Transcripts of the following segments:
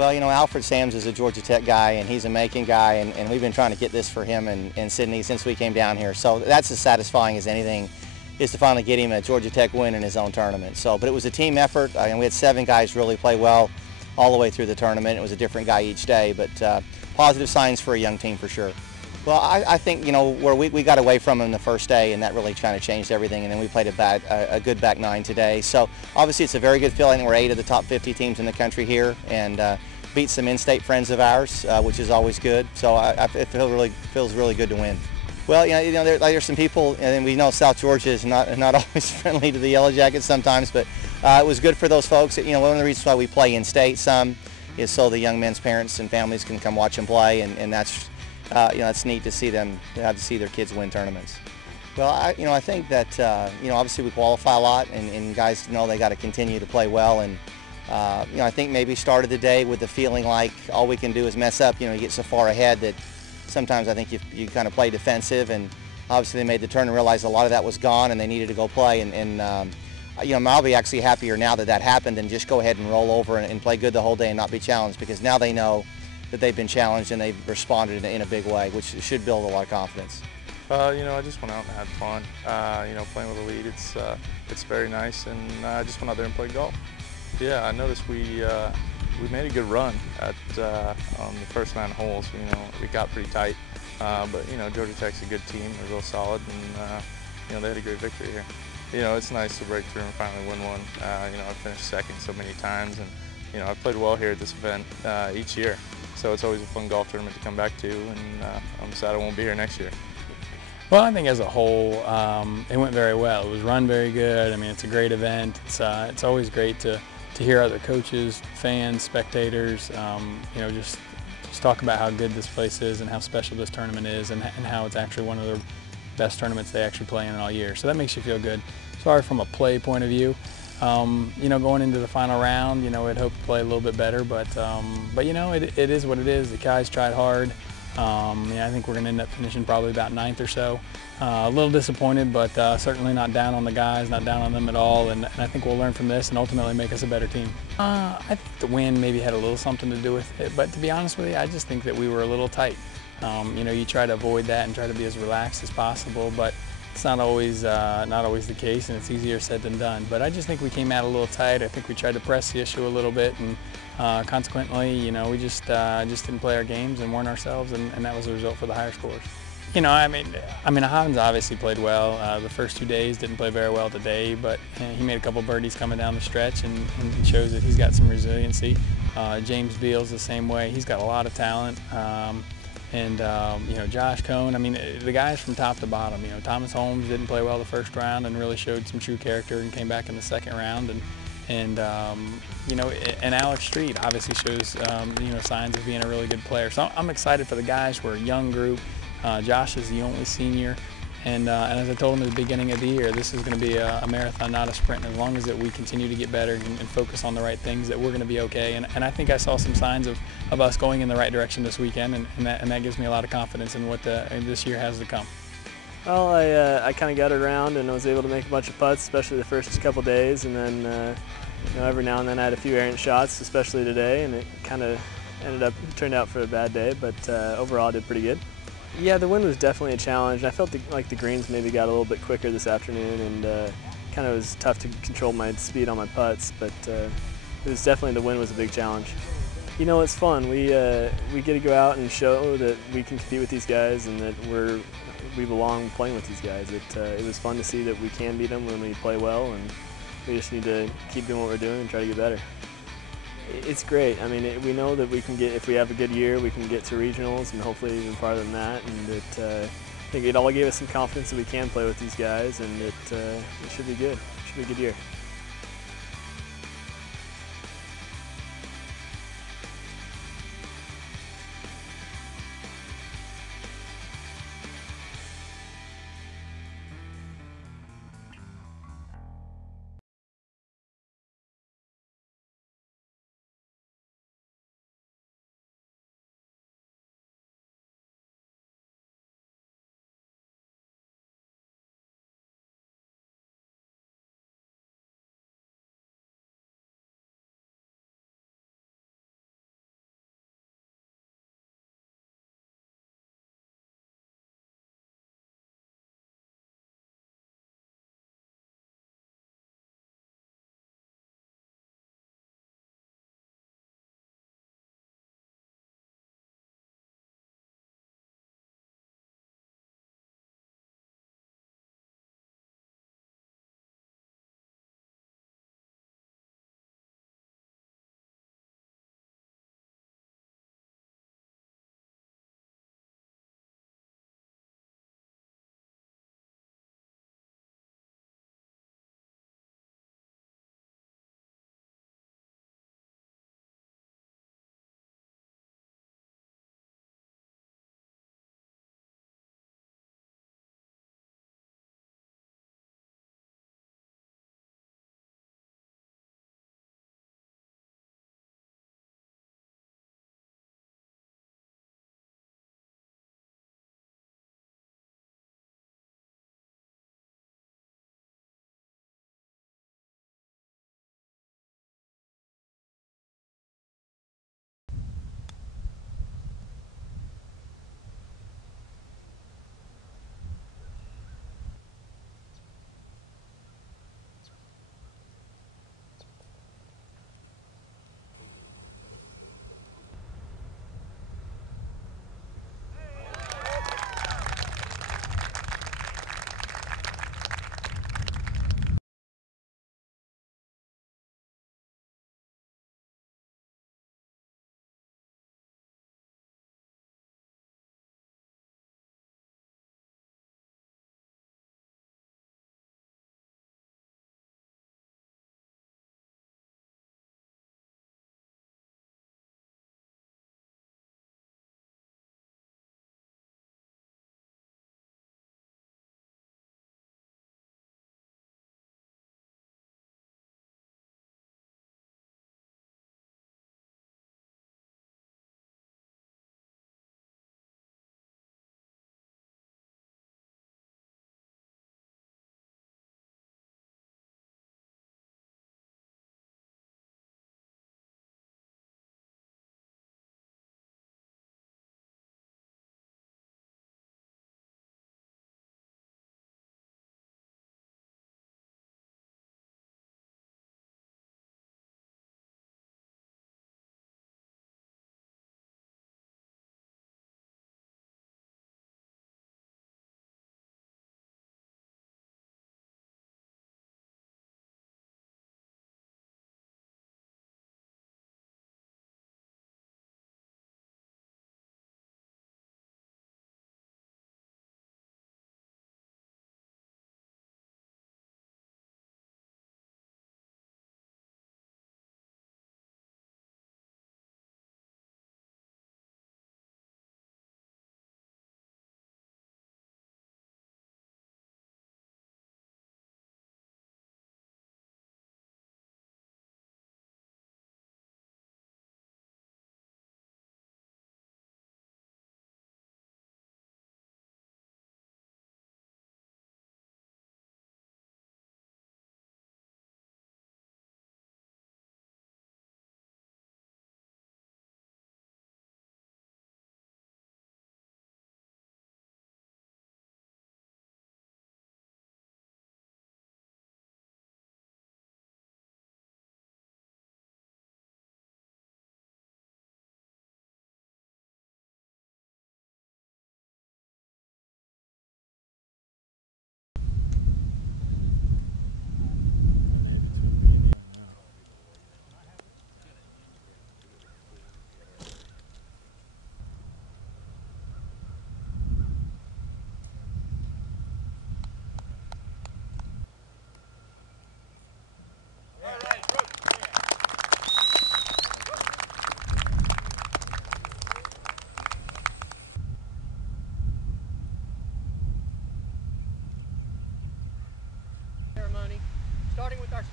Well, Alfred Sams is a Georgia Tech guy, and he's a Macon guy, and we've been trying to get this for him in Sydney since we came down here. So that's as satisfying as anything, is to finally get him a Georgia Tech win in his own tournament. But it was a team effort. We had 7 guys really play well all the way through the tournament. It was a different guy each day, but positive signs for a young team for sure. Well, I think, where we got away from them the first day, and that really kind of changed everything, and then we played a good back 9 today. So obviously it's a very good feeling. We're 8 of the top 50 teams in the country here, and beat some in-state friends of ours, which is always good. So it feels really good to win. Well, there's some people, and we know South Georgia is not always friendly to the Yellow Jackets sometimes, but it was good for those folks. One of the reasons why we play in-state some is so the young men's parents and families can come watch them play, and that's it's neat to see them, to see their kids win tournaments. Well, I think that obviously we qualify a lot, and guys know they got to continue to play well, and I think maybe started the day with the feeling like all we can do is mess up. You get so far ahead that sometimes I think you kind of play defensive, and obviously they made the turn and realized a lot of that was gone, and they needed to go play. I'll be actually happier now that happened, and just go ahead and roll over and play good the whole day and not be challenged, because now they know that they've been challenged and they've responded in a big way, which should build a lot of confidence. I just went out and had fun. Playing with the lead, it's very nice, and I just went out there and played golf. Yeah, I noticed we made a good run on the first 9 holes. We got pretty tight, but Georgia Tech's a good team. They're real solid, and they had a great victory here. It's nice to break through and finally win one. I've finished second so many times, and I've played well here at this event each year. So it's always a fun golf tournament to come back to, and I'm sad I won't be here next year. Well, I think as a whole, it went very well. It was run very good. I mean, it's a great event. It's always great to hear other coaches, fans, spectators, just talk about how good this place is and how special this tournament is, and how it's actually one of the best tournaments they actually play in all year. So that makes you feel good. As far as from a play point of view, going into the final round, I'd hope to play a little bit better, but it is what it is. The guys tried hard. I think we're going to end up finishing probably about 9th or so. A little disappointed, but certainly not down on the guys, not down on them at all, and I think we'll learn from this and ultimately make us a better team. I think the win maybe had a little something to do with it, but to be honest with you, I just think that we were a little tight. You try to avoid that and try to be as relaxed as possible, but it's not always the case, and it's easier said than done. But I just think we came out a little tight. I think we tried to press the issue a little bit, and consequently, we just didn't play our games and weren't ourselves, and that was the result for the higher scores. Hans obviously played well. The first 2 days, didn't play very well today, but he made a couple birdies coming down the stretch, and shows that he's got some resiliency. James Beals the same way. He's got a lot of talent. Josh Cohn, the guys from top to bottom. Thomas Holmes didn't play well the first round and really showed some true character and came back in the second round. And Alex Street obviously shows, signs of being a really good player. So I'm excited for the guys. We're a young group. Josh is the only senior. And as I told him at the beginning of the year, this is going to be a marathon, not a sprint. And as long as we continue to get better and focus on the right things, that we're going to be okay. And I think I saw some signs of us going in the right direction this weekend, and that gives me a lot of confidence in what this year has to come. Well, I kind of got around and was able to make a bunch of putts, especially the first couple days, and then every now and then I had a few errant shots, especially today, and it kind of turned out for a bad day, but overall I did pretty good. Yeah, the wind was definitely a challenge. I felt like the greens maybe got a little bit quicker this afternoon, and kind of was tough to control my speed on my putts, but it was definitely, the wind was a big challenge. It's fun. We get to go out and show that we can compete with these guys and that we belong playing with these guys. It was fun to see that we can beat them when we play well, and we just need to keep doing what we're doing and try to get better. It's great. We know that we can get, if we have a good year, we can get to regionals and hopefully even farther than that. And I think it all gave us some confidence that we can play with these guys, and it should be good. It should be a good year.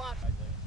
spot.